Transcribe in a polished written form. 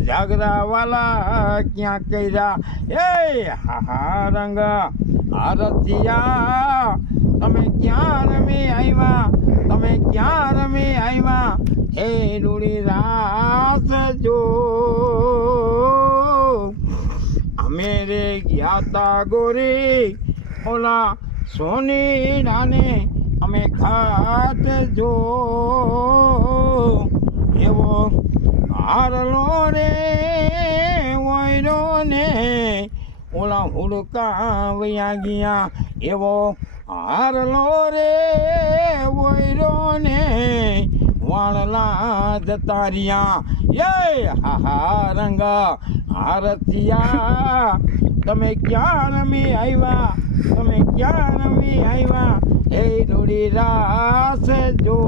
ઉજાગરા વાલા ક્યાં કર્યા એ હાહા રંગ આરતિયા તમે ક્યાં રમી આવ્યા તમે ક્યાં રમી આવ્યા એ રૂડી રાસ જો અમે રે ગયા તા ગોરી ઓલા સોની નાને અમે ખાત જો એવો હારલો રે ઓયરો ને ઓલા હુડકા વયા ગયા એવો હારલો રે ઓયરો ને વાળલા જતા રહ્યા એ હાહા રંગ આરતિયા તમે ક્યાં રમી આવ્યા તમે ક્યાં રમી આવ્યા એ રૂડી રાસ જો